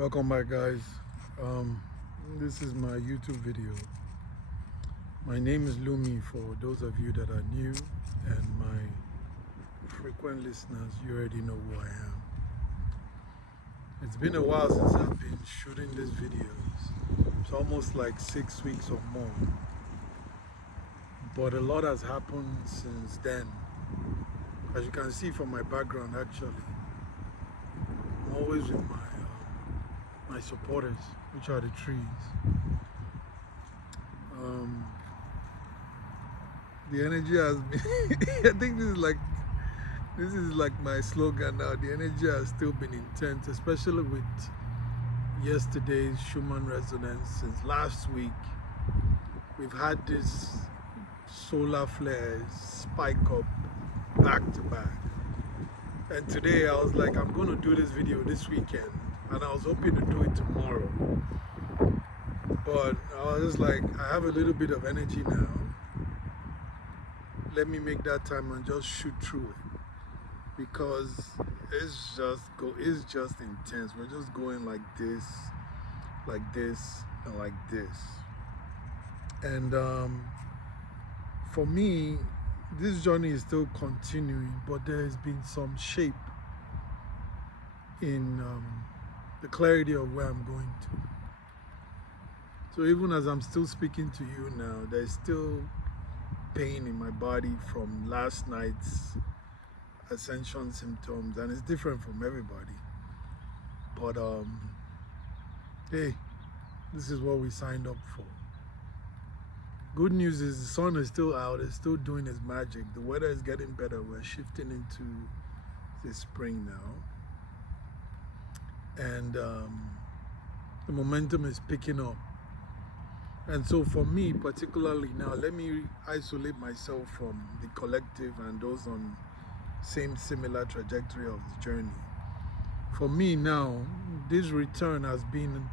Welcome back, guys. This is my YouTube video. My name is Lumi for those of you that are new, and my frequent listeners, you already know who I am. It's been a while since I've been shooting these videos. It's almost like 6 weeks or more. But a lot has happened since then. As you can see from my background, actually, I'm always with my supporters, which are the trees. The energy has been I think this is like my slogan now. The energy has still been intense, especially with yesterday's Schumann resonance. Since last week, we've had this solar flares spike up back to back. And today I was like, I'm going to do this video this weekend, and I was hoping to do it tomorrow. But I was just like, I have a little bit of energy now. Let me make that time and just shoot through it, because it's just intense. We're just going like this, and like this. And for me, this journey is still continuing, but there has been some shape in the clarity of where I'm going to. So even as I'm still speaking to you now, there's still pain in my body from last night's ascension symptoms, and it's different from everybody. But hey, this is what we signed up for. Good news is the sun is still out, it's still doing its magic. The weather is getting better. We're shifting into the spring now. And the momentum is picking up. And so for me particularly now, let me isolate myself from the collective and those on similar trajectory of the journey. For me now, this return has been,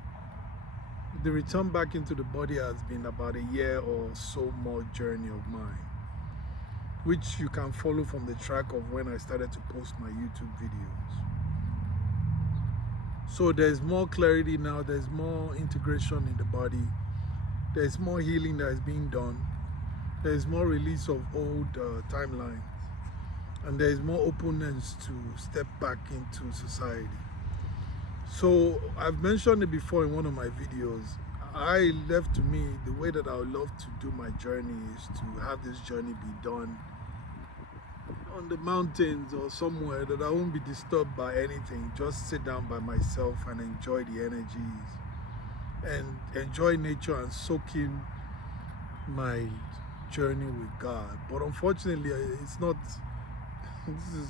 the return back into the body has been about a year or so more journey of mine, which you can follow from the track of when I started to post my YouTube videos. So there's more clarity now, there's more integration in the body, there's more healing that is being done, there's more release of old timelines, and there's more openness to step back into society. So I've mentioned it before in one of my videos. Left to me, the way that I would love to do my journey is to have this journey be done on the mountains or somewhere that I won't be disturbed by anything. Just sit down by myself and enjoy the energies and enjoy nature and soak in my journey with God. But unfortunately, it's not, this is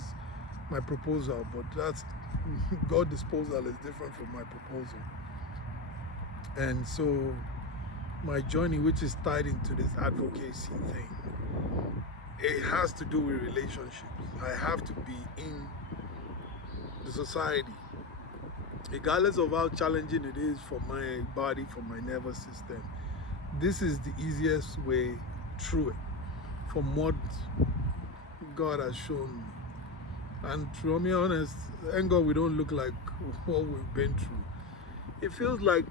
my proposal, but that's God's disposal is different from my proposal. And so my journey, which is tied into this advocacy thing, it has to do with relationships. I have to be in the society, regardless of how challenging it is for my body, for my nervous system. This is the easiest way through it, from what God has shown me. And to be honest, thank God we don't look like what we've been through. It feels like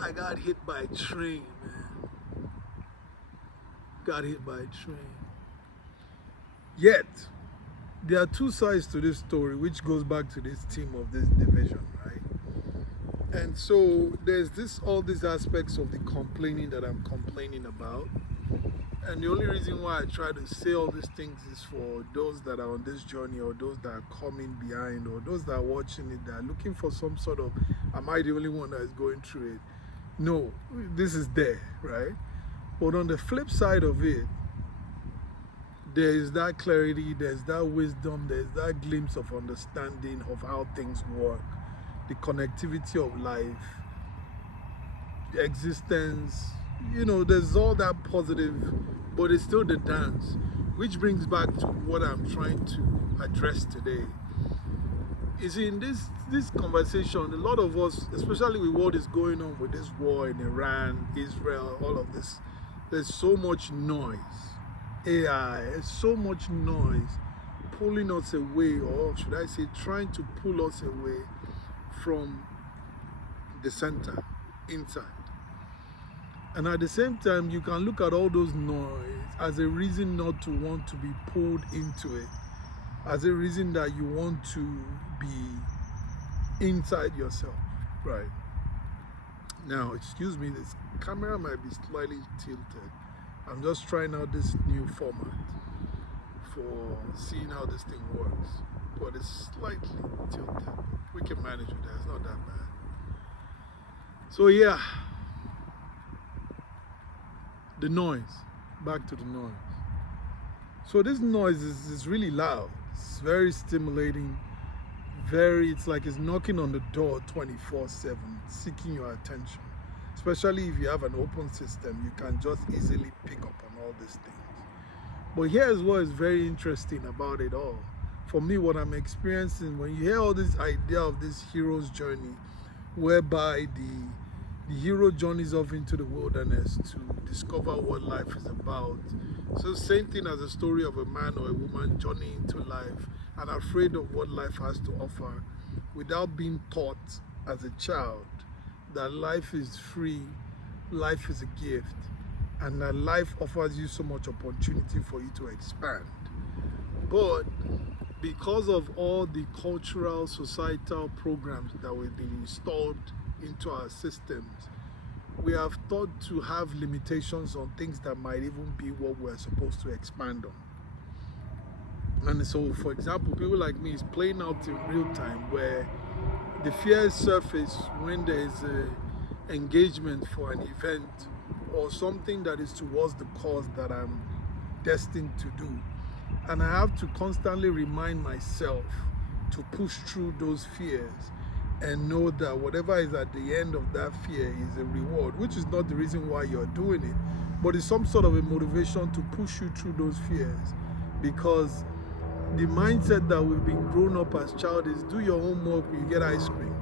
I got hit by a train, man. Got hit by a train. Yet, there are two sides to this story, which goes back to this theme of this division, right? And so there's all these aspects of the complaining that I'm complaining about. And the only reason why I try to say all these things is for those that are on this journey, or those that are coming behind, or those that are watching it, that are looking for some sort of, am I the only one that is going through it? No, this is there, right? But on the flip side of it, there is that clarity, there's that wisdom, there's that glimpse of understanding of how things work, the connectivity of life, the existence. You know, there's all that positive, but it's still the dance, which brings back to what I'm trying to address today. Is in this conversation, a lot of us, especially with what is going on with this war in Iran, Israel, all of this, there's so much noise. AI, there's so much noise pulling us away, or should I say, trying to pull us away from the center, inside. And at the same time, you can look at all those noise as a reason not to want to be pulled into it, as a reason that you want to be inside yourself, right? Now, excuse me, this camera might be slightly tilted. I'm just trying out this new format for seeing how this thing works, but it's slightly tilted. We can manage with that, it's not that bad. So yeah, the noise, back to the noise. So this noise is really loud. It's very stimulating, it's like it's knocking on the door 24/7, seeking your attention. Especially if you have an open system, you can just easily pick up on all these things. But here's what is very interesting about it all. For me, what I'm experiencing, when you hear all this idea of this hero's journey, whereby the hero journeys off into the wilderness to discover what life is about. So same thing as a story of a man or a woman journeying into life and afraid of what life has to offer, without being taught as a child that life is free, life is a gift, and that life offers you so much opportunity for you to expand. But because of all the cultural, societal programs that we've been installed into our systems, we have thought to have limitations on things that might even be what we're supposed to expand on. And so, for example, people like me is playing out in real time, where the fears surface when there is an engagement for an event or something that is towards the cause that I'm destined to do. And I have to constantly remind myself to push through those fears and know that whatever is at the end of that fear is a reward, which is not the reason why you're doing it, but it's some sort of a motivation to push you through those fears. Because the mindset that we've been grown up as child is do your homework, you get ice cream.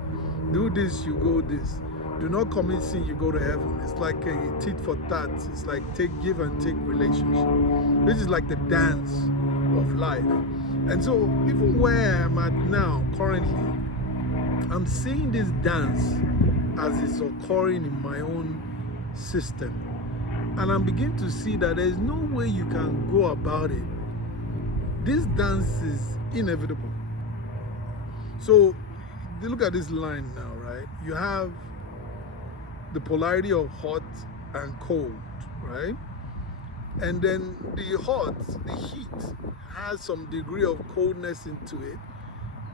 Do this, you go this. Do not commit sin, you go to heaven. It's like a tit for tat. It's like give and take relationship. This is like the dance of life. And so even where I'm at now, currently, I'm seeing this dance as it's occurring in my own system. And I'm beginning to see that there's no way you can go about it. This dance is inevitable. So look at this line now, right? You have the polarity of hot and cold, right? And then the hot, the heat, has some degree of coldness into it.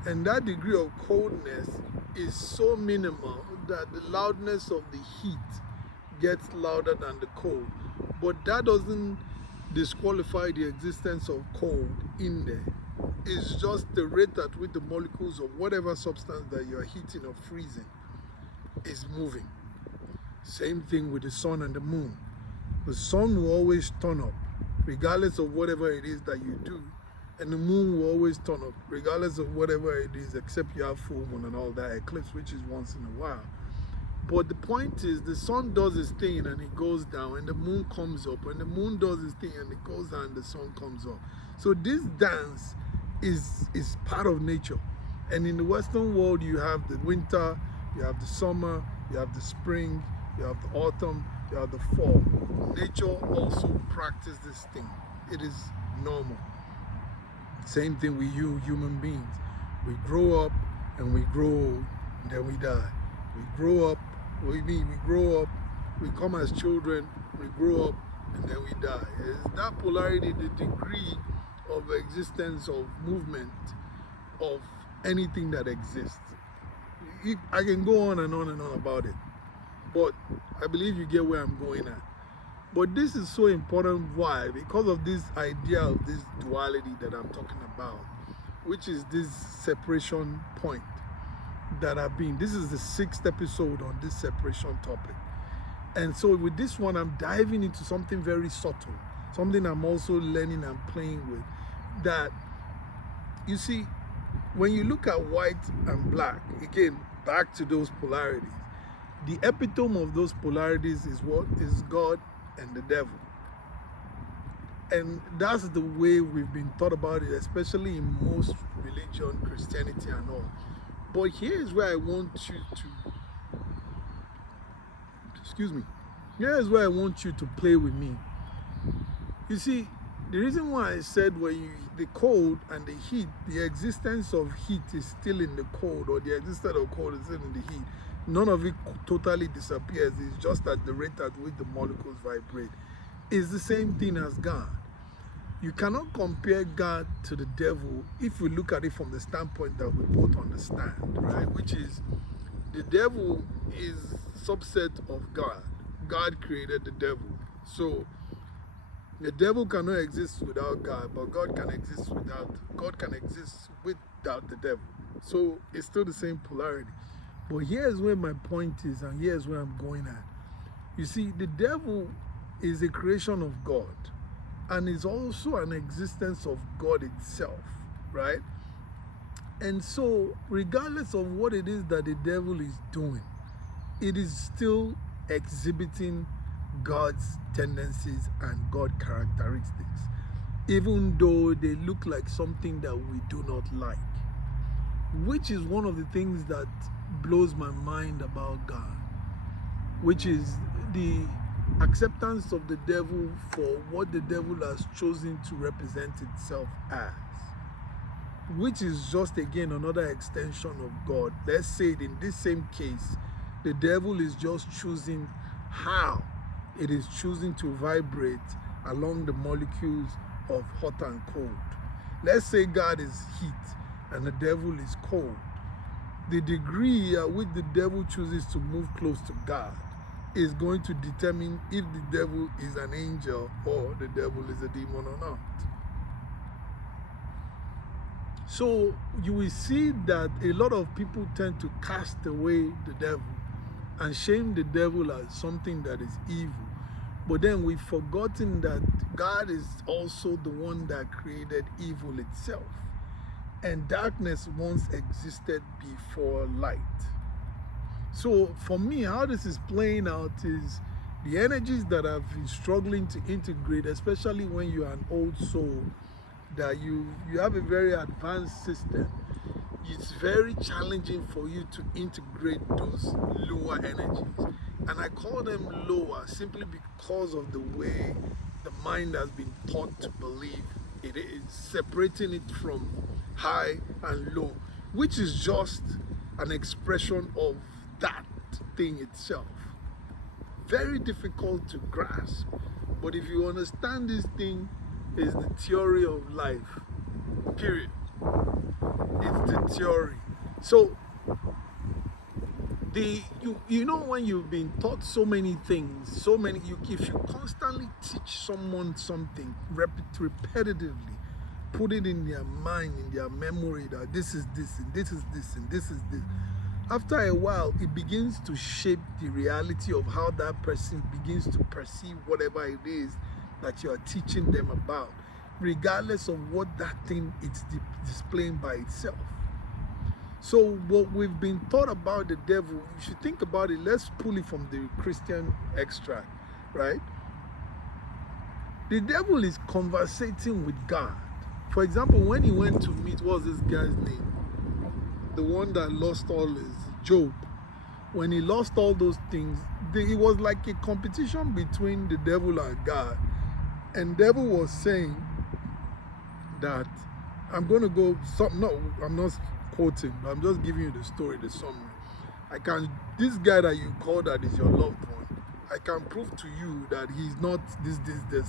And that degree of coldness is so minimal that the loudness of the heat gets louder than the cold. But that doesn't disqualify the existence of cold in there. It's just the rate at which the molecules of whatever substance that you're heating or freezing is moving. Same thing with the sun and the moon. The sun will always turn up, regardless of whatever it is that you do. And the moon will always turn up, regardless of whatever it is, except you have full moon and all that, eclipse, which is once in a while. But the point is, the sun does its thing and it goes down, and the moon comes up, and the moon does its thing and it goes down, and the sun comes up. So this dance is part of nature. And in the Western world, you have the winter, you have the summer, you have the spring, you have the autumn, you have the fall. Nature also practices this thing. It is normal. Same thing with you human beings. We grow up and we grow old, and then we die. We grow up, we grow up, we come as children, we grow up, and then we die. It's that polarity, the degree of existence, of movement, of anything that exists. I can go on and on and on about it, but I believe you get where I'm going at. But this is so important. Why? Because of this idea of this duality that I'm talking about, which is this separation point that I've been. This is the 6th episode on this separation topic. And so with this one, I'm diving into something very subtle, something I'm also learning and playing with. That, you see, when you look at white and black, again, back to those polarities, the epitome of those polarities is what? Is God and the devil. And that's the way we've been taught about it, especially in most religion, Christianity and all. But here's where I want you to Excuse me. Here's where I want you to play with me. You see, the reason why I said the cold and the heat, the existence of heat is still in the cold, or the existence of cold is still in the heat. None of it totally disappears. It's just at the rate at which the molecules vibrate. It's the same thing as God. You cannot compare God to the devil if you look at it from the standpoint that we both understand, right? Which is, the devil is a subset of God. God created the devil. So the devil cannot exist without God, but God can exist without the devil. So it's still the same polarity. But here's where my point is, and here's where I'm going at. You see, the devil is a creation of God, and is also an existence of God itself, right? And so, regardless of what it is that the devil is doing, it is still exhibiting God's tendencies and God characteristics, even though they look like something that we do not like, which is one of the things that blows my mind about God, which is the acceptance of the devil for what the devil has chosen to represent itself as, which is just again another extension of God. Let's say it in this same case, the devil is just choosing how it is choosing to vibrate along the molecules of hot and cold. Let's say God is heat and the devil is cold. The degree at which the devil chooses to move close to God is going to determine if the devil is an angel or the devil is a demon or not. So you will see that a lot of people tend to cast away the devil and shame the devil as something that is evil. But then we've forgotten that God is also the one that created evil itself. And darkness once existed before light. So for me, how this is playing out is the energies that I've been struggling to integrate, especially when you're an old soul, that you have a very advanced system. It's very challenging for you to integrate those lower energies. And I call them lower simply because of the way the mind has been taught to believe it is, separating it from high and low, which is just an expression of that thing itself. Very difficult to grasp. But if you understand this thing is the theory of life, period. It's the theory. So you know, when you've been taught so many things, if you constantly teach someone something repetitively, put it in their mind, in their memory, that this is this and this is this and this is this, after a while it begins to shape the reality of how that person begins to perceive whatever it is that you are teaching them about, regardless of what that thing is displaying by itself. So what we've been taught about the devil, if you think about it, let's pull it from the Christian extract, right? The devil is conversating with God. For example, when he went to meet, what was this guy's name? The one that lost all his, Job. When he lost all those things, it was like a competition between the devil and God. And devil was saying that I'm going to go, no, I'm not quoting, but I'm just giving you the story, the summary. This guy that you call that is your loved one, I can prove to you that he's not this,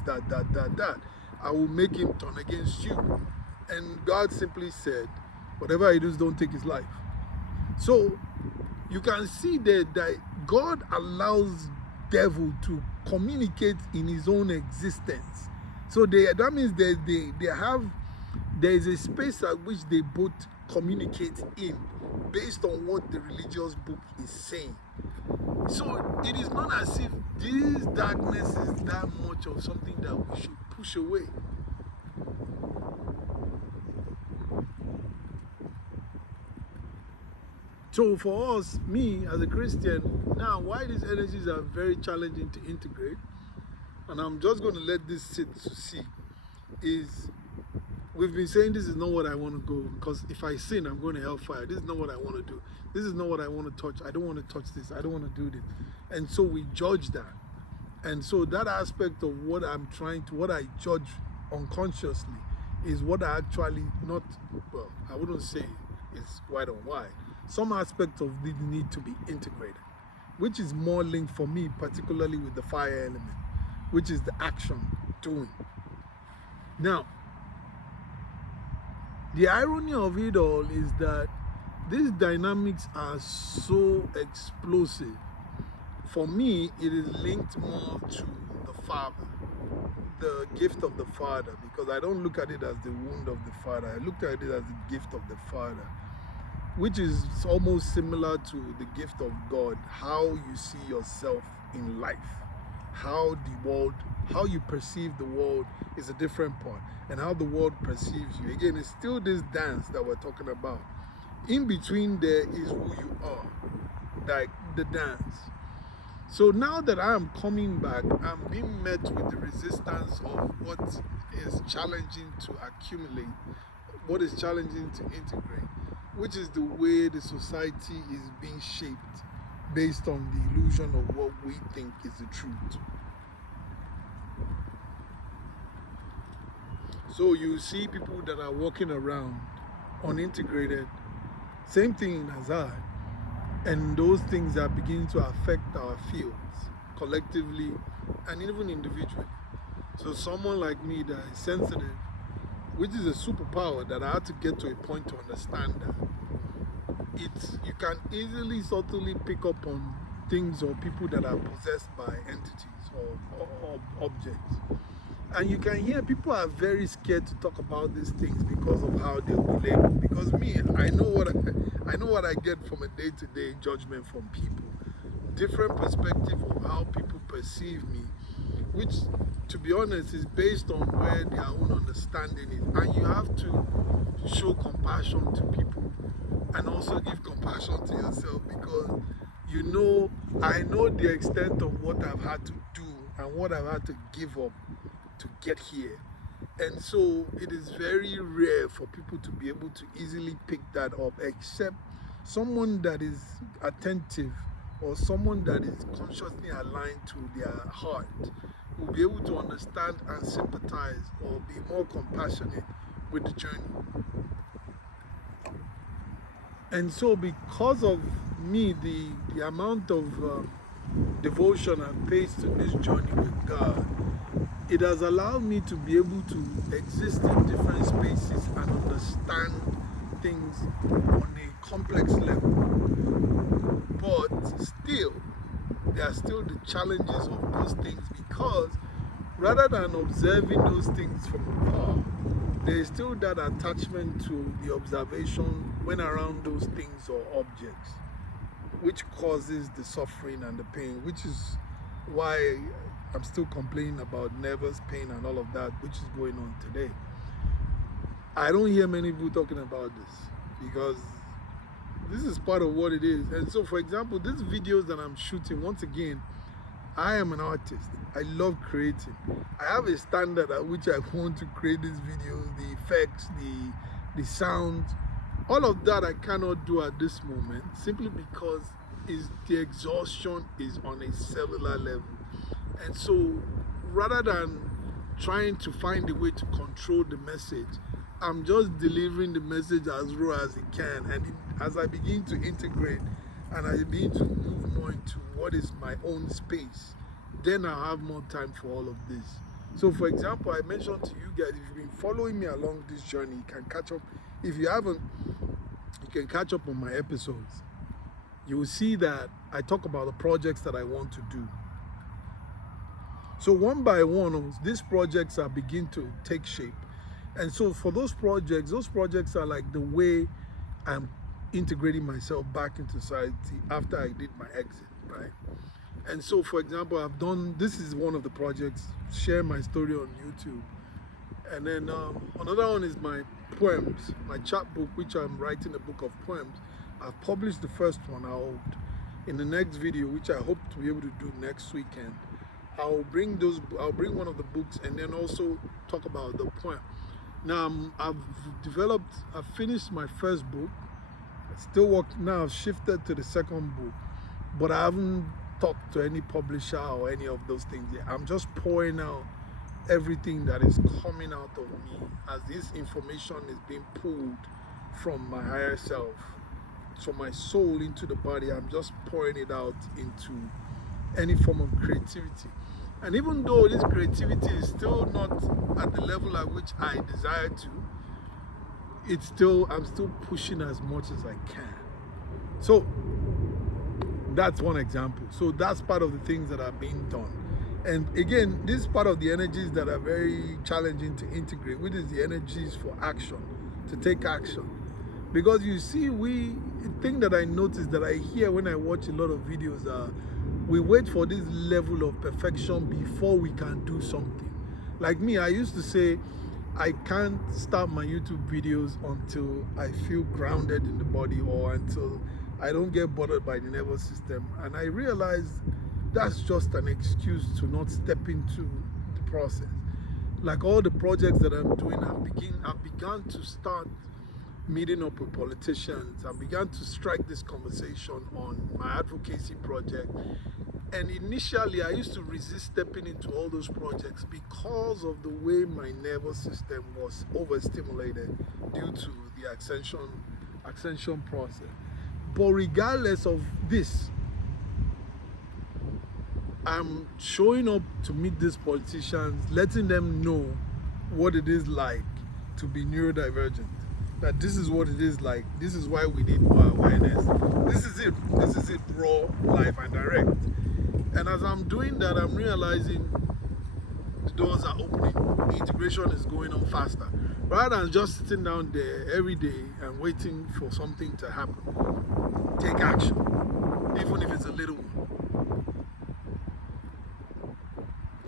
that. I will make him turn against you. And God simply said, whatever he does, don't take his life. So you can see that God allows devil to communicate in his own existence. So that means there is a space at which they both communicate in, based on what the religious book is saying. So it is not as if this darkness is that much of something that we should push away. So for us, me as a Christian, now why these energies are very challenging to integrate, and I'm just going to let this sit to see, is We've been saying this is not what I want to go, because if I sin, I'm going to hellfire. This is not what I want to do. This is not what I want to touch. I don't want to touch this. I don't want to do this. And so we judge that. And so that aspect of what what I judge unconsciously is what I actually not, well, I wouldn't say it's white on white. Some aspect of it need to be integrated, which is more linked for me, particularly with the fire element, which is the action, doing. Now, the irony of it all is that these dynamics are so explosive. For me, it is linked more to the Father, the gift of the Father, because I don't look at it as the wound of the Father. I look at it as the gift of the Father, which is almost similar to the gift of God, how you see yourself in life, how you perceive the world is a different part, and how the world perceives you. Again, it's still this dance that we're talking about. In between there is who you are, like the dance. So now that I am coming back, I'm being met with the resistance of what is challenging to accumulate, what is challenging to integrate, which is the way the society is being shaped based on the illusion of what we think is the truth. So you see people that are walking around unintegrated, same thing in Azad, and those things are beginning to affect our fields collectively and even individually. So someone like me that is sensitive, which is a superpower that I had to get to a point to understand that you can easily subtly pick up on things or people that are possessed by entities or objects. And you can hear people are very scared to talk about these things because of how they'll be labeled. Because me, I know what I get from a day-to-day judgment from people. Different perspective of how people perceive me, which, to be honest, is based on where their own understanding is. And you have to show compassion to people and also give compassion to yourself, because I know the extent of what I've had to do and what I've had to give up to get here. And so it is very rare for people to be able to easily pick that up, except someone that is attentive or someone that is consciously aligned to their heart will be able to understand and sympathize or be more compassionate with the journey. And so because of me, the amount of devotion I've paid to this journey with God, it has allowed me to be able to exist in different spaces and understand things on a complex level. But still, there are still the challenges of those things, because rather than observing those things from afar, there is still that attachment to the observation when around those things or objects, which causes the suffering and the pain, which is why I'm still complaining about nervous pain and all of that, which is going on today. I don't hear many people talking about this, because this is part of what it is. And so, for example, these videos that I'm shooting, once again, I am an artist. I love creating. I have a standard at which I want to create these videos, the effects, the sounds. All of that I cannot do at this moment, simply because the exhaustion is on a cellular level. And so rather than trying to find a way to control the message, I'm just delivering the message as raw as it can. And as I begin to integrate and I begin to move more into what is my own space, then I'll have more time for all of this. So for example, I mentioned to you guys, if you've been following me along this journey, you can catch up. If you haven't, you can catch up on my episodes. You will see that I talk about the projects that I want to do. So one by one, these projects are beginning to take shape. And so for those projects are like the way I'm integrating myself back into society after I did my exit, right? And so, for example, this is one of the projects, share my story on YouTube. And then another one is my poems, my chapbook, which I'm writing a book of poems. I've published the first one out. In the next video, which I hope to be able to do next weekend, I'll bring one of the books and then also talk about the poem. Now I've finished my first book. Still work now. I've shifted to the second book, but I haven't talked to any publisher or any of those things yet. I'm just pouring out everything that is coming out of me as this information is being pulled from my higher self, from my soul into the body. I'm just pouring it out into any form of creativity. And even though this creativity is still not at the level at which I desire to, I'm still pushing as much as I can. So that's one example. So that's part of the things that are being done. And again, this is part of the energies that are very challenging to integrate, which is the energies for action, to take action. Because you see, the thing that I notice that I hear when I watch a lot of videos are, we wait for this level of perfection before we can do something. Like me, I used to say, I can't start my YouTube videos until I feel grounded in the body or until I don't get bothered by the nervous system. And I realized that's just an excuse to not step into the process. Like all the projects that I'm doing, I've begun to start meeting up with politicians. I began to strike this conversation on my advocacy project. And initially, I used to resist stepping into all those projects because of the way my nervous system was overstimulated due to the ascension process. But regardless of this, I'm showing up to meet these politicians, letting them know what it is like to be neurodivergent. That this is what it is like. This is why we need more awareness. This is it. This is it, raw, live, and direct. And as I'm doing that, I'm realizing the doors are opening. The integration is going on faster. Rather than just sitting down there every day and waiting for something to happen, take action, even if it's a little one.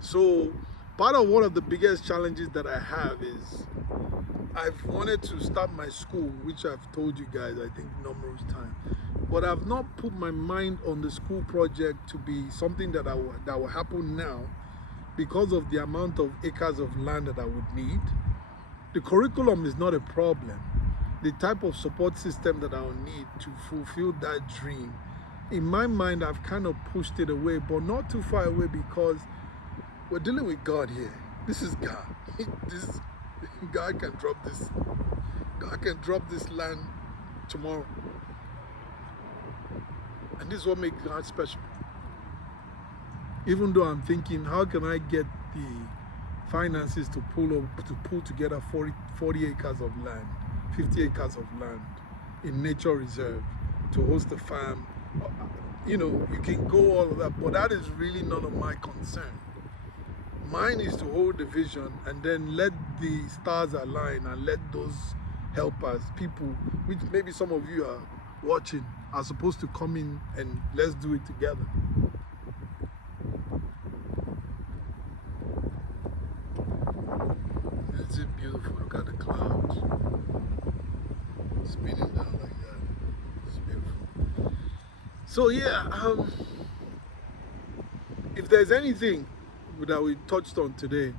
So part of one of the biggest challenges that I have is I've wanted to start my school, which I've told you guys, I think, numerous times. But I've not put my mind on the school project to be something that will happen now because of the amount of acres of land that I would need. The curriculum is not a problem. The type of support system that I'll need to fulfill that dream, in my mind, I've kind of pushed it away, but not too far away because we're dealing with God here. This is God. God can drop this. God can drop this land tomorrow. And this is what makes God special. Even though I'm thinking, how can I get the finances to pull together 40 acres of land, 50 acres of land in nature reserve to host a farm? You know, you can go all of that, but that is really none of my concern. Mine is to hold the vision and then let the stars align and let those helpers, people, which maybe some of you are watching, are supposed to come in and let's do it together. Isn't it beautiful? Look at the clouds spinning down like that. It's beautiful. So yeah, if there's anything that we touched on today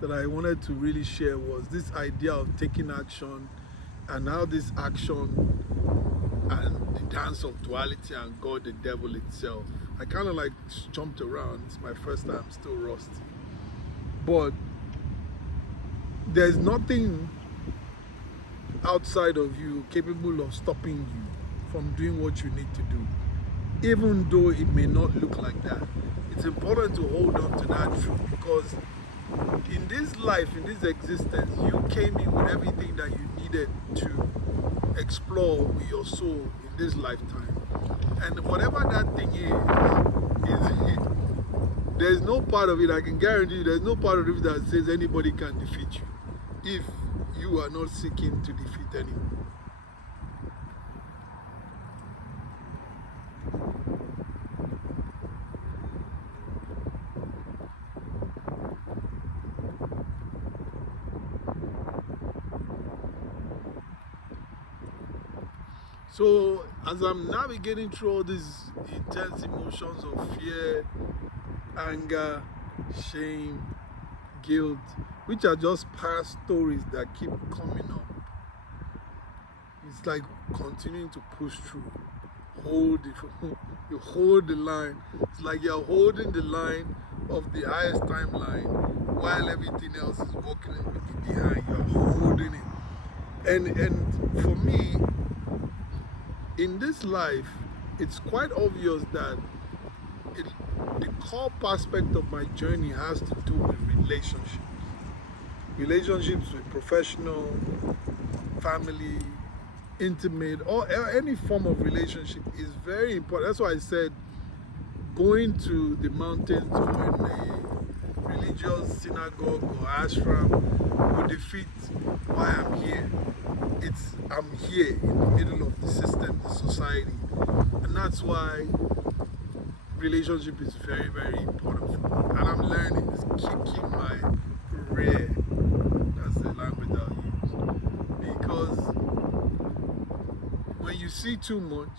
that I wanted to really share was this idea of taking action and how this action and the dance of duality and God, the devil itself. I kind of like jumped around. It's my first time, still rusty. But there's nothing outside of you capable of stopping you from doing what you need to do, even though it may not look like that. It's important to hold on to that truth because in this life, in this existence, you came in with everything that you needed to explore with your soul in this lifetime. And whatever that thing is there's no part of it, I can guarantee you, there's no part of it that says anybody can defeat you if you are not seeking to defeat anyone. So as I'm navigating through all these intense emotions of fear, anger, shame, guilt, which are just past stories that keep coming up. It's like continuing to push through. You hold the line. It's like you're holding the line of the highest timeline while everything else is walking behind. You're holding it. And for me, in this life, it's quite obvious that the core aspect of my journey has to do with relationships. Relationships with professional, family, intimate, or any form of relationship is very important. That's why I said going to the mountains or in a religious synagogue or ashram would defeat why I'm here. I'm here in the middle of the system, the society, and that's why relationship is very, very important for me. And I'm learning is keep my rare. That's the language I'll use. Because when you see too much,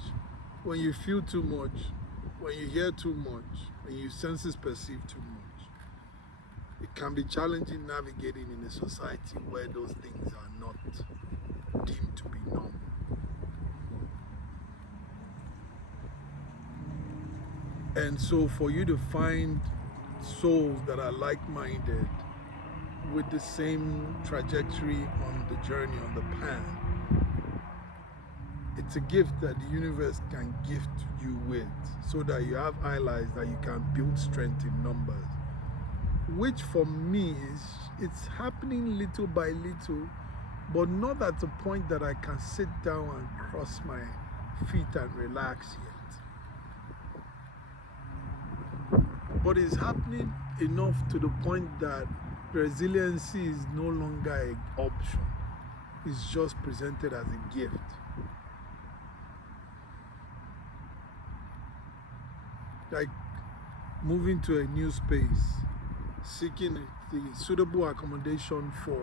when you feel too much, when you hear too much, when your senses perceive too much, it can be challenging navigating in a society where those things are not deemed to be normal. And so for you to find souls that are like-minded with the same trajectory on the journey, on the path, it's a gift that the universe can gift you with so that you have allies that you can build strength in numbers. Which for me it's happening little by little, but not at the point that I can sit down and cross my feet and relax yet. But it's happening enough to the point that resiliency is no longer an option. It's just presented as a gift. Like moving to a new space, seeking the suitable accommodation for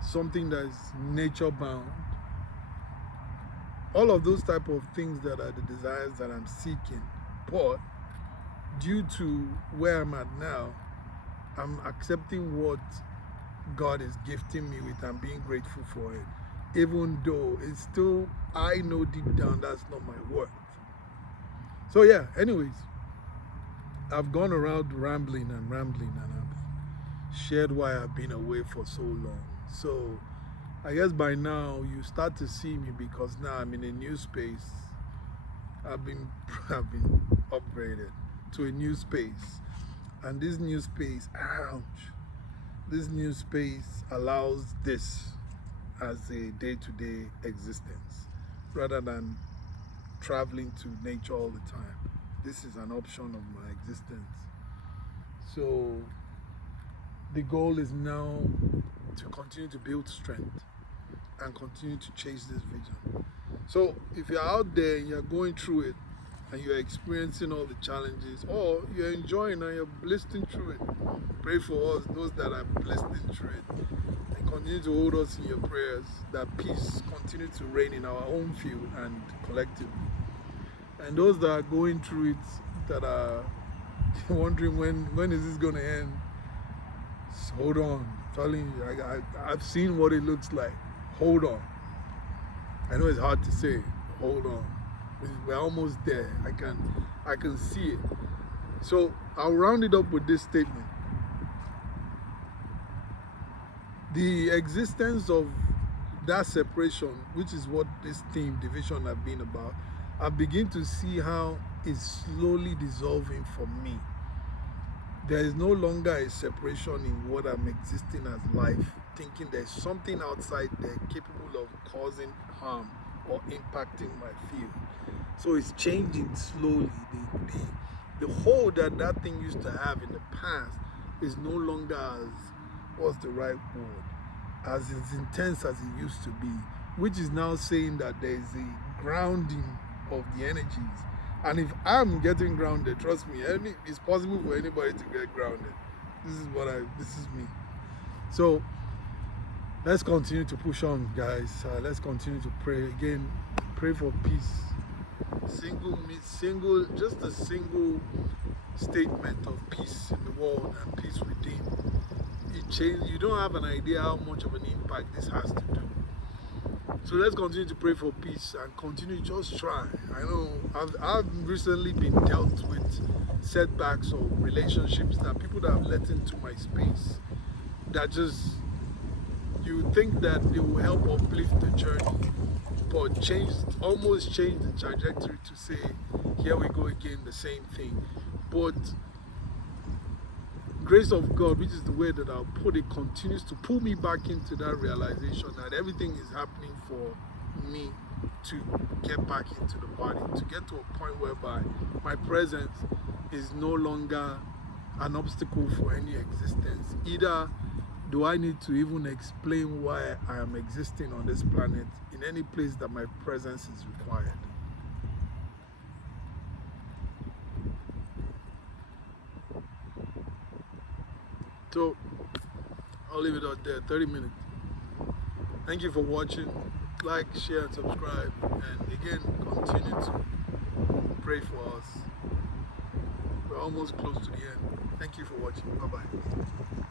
something that is nature bound. All of those type of things that are the desires that I'm seeking. But due to where I'm at now, I'm accepting what God is gifting me with and being grateful for it. Even though it's still, I know deep down that's not my worth. So yeah, anyways, I've gone around rambling and I've shared why I've been away for so long. So I guess by now you start to see me because now I'm in a new space. I've been upgraded to a new space. And this new space, this new space allows this as a day-to-day existence rather than traveling to nature all the time. This is an option of my existence. So the goal is now to continue to build strength and continue to chase this vision. So if you're out there and you're going through it and you're experiencing all the challenges, or you're enjoying and you're blessing through it, pray for us, those that are blessing through it, and continue to hold us in your prayers that peace continue to reign in our own field and collectively. And those that are going through it, that are wondering when is this going to end, just hold on. I'm telling you, I've seen what it looks like. Hold on. I know it's hard to say. Hold on. We're almost there. I can see it. So I'll round it up with this statement. The existence of that separation, which is what this theme, division, have been about, I begin to see how it's slowly dissolving for me. There is no longer a separation in what I'm existing as life, thinking there's something outside there capable of causing harm or impacting my field. So it's changing slowly. The hold that thing used to have in the past is no longer as, what's the right word, as intense as it used to be, which is now saying that there is a grounding of the energies. And if I'm getting grounded, trust me, it's possible for anybody to get grounded. This is me. So let's continue to push on, guys. Let's continue to pray. Again, pray for peace. Just a single statement of peace in the world and peace within it change. You don't have an idea how much of an impact this has to do. So let's continue to pray for peace and continue, just try. I know I've recently been dealt with setbacks or relationships that people that have let into my space that just, you think that they will help uplift the journey, but almost change the trajectory to say, here we go again, the same thing. But grace of God, which is the way that I'll put it, continues to pull me back into that realization that everything is happening for me to get back into the body, to get to a point whereby my presence is no longer an obstacle for any existence. Either do I need to even explain why I am existing on this planet in any place that my presence is required. So I'll leave it out there, 30 minutes. Thank you for watching. Like, share, and subscribe. And again, continue to pray for us. We're almost close to the end. Thank you for watching. Bye-bye.